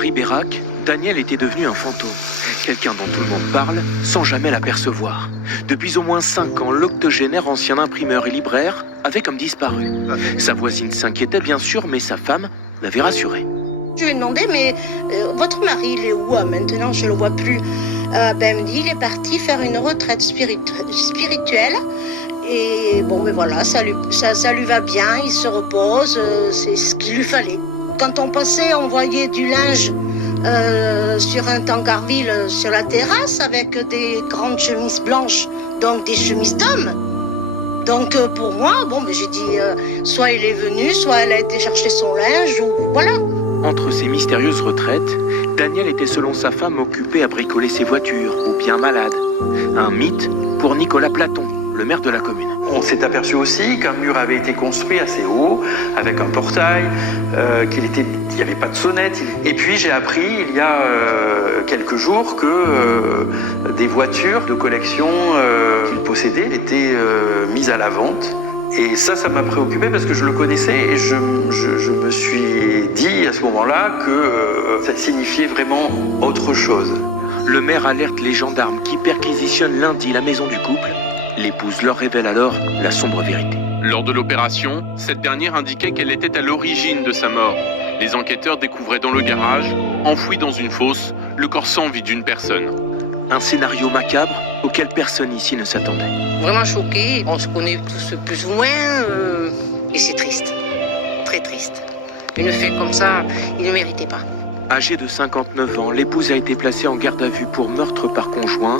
Ribérac, Daniel était devenu un fantôme. Quelqu'un dont tout le monde parle, sans jamais l'apercevoir. Depuis au moins 5 ans, l'octogénaire ancien imprimeur et libraire avait comme disparu. Sa voisine s'inquiétait bien sûr, mais sa femme l'avait rassuré. Je lui ai demandé, mais votre mari, il est où maintenant? Je ne le vois plus. Elle me dit, il est parti faire une retraite spirituelle. Et bon, mais voilà, ça lui va bien, il se repose, c'est ce qu'il lui fallait. Quand on passait, on voyait du linge sur un tankerville sur la terrasse avec des grandes chemises blanches, donc des chemises d'hommes. Donc pour moi, j'ai dit, soit il est venu, soit elle a été chercher son linge, ou voilà. Entre ces mystérieuses retraites, Daniel était selon sa femme occupé à bricoler ses voitures, ou bien malade. Un mythe pour Nicolas Platon, le maire de la commune. On s'est aperçu aussi qu'un mur avait été construit assez haut, avec un portail, qu'il n'y avait pas de sonnette. Et puis j'ai appris il y a quelques jours que des voitures de collection qu'il possédait étaient mises à la vente. Et ça m'a préoccupé parce que je le connaissais et je me suis dit à ce moment-là que ça signifiait vraiment autre chose. Le maire alerte les gendarmes qui perquisitionnent lundi la maison du couple. L'épouse leur révèle alors la sombre vérité. Lors de l'opération, cette dernière indiquait qu'elle était à l'origine de sa mort. Les enquêteurs découvraient dans le garage, enfoui dans une fosse, le corps sans vie d'une personne. Un scénario macabre auquel personne ici ne s'attendait. Vraiment choqué, on se connaît tous plus ou moins, et c'est triste, très triste. Une fête comme ça, il ne méritait pas. Âgée de 59 ans, l'épouse a été placée en garde à vue pour meurtre par conjoint.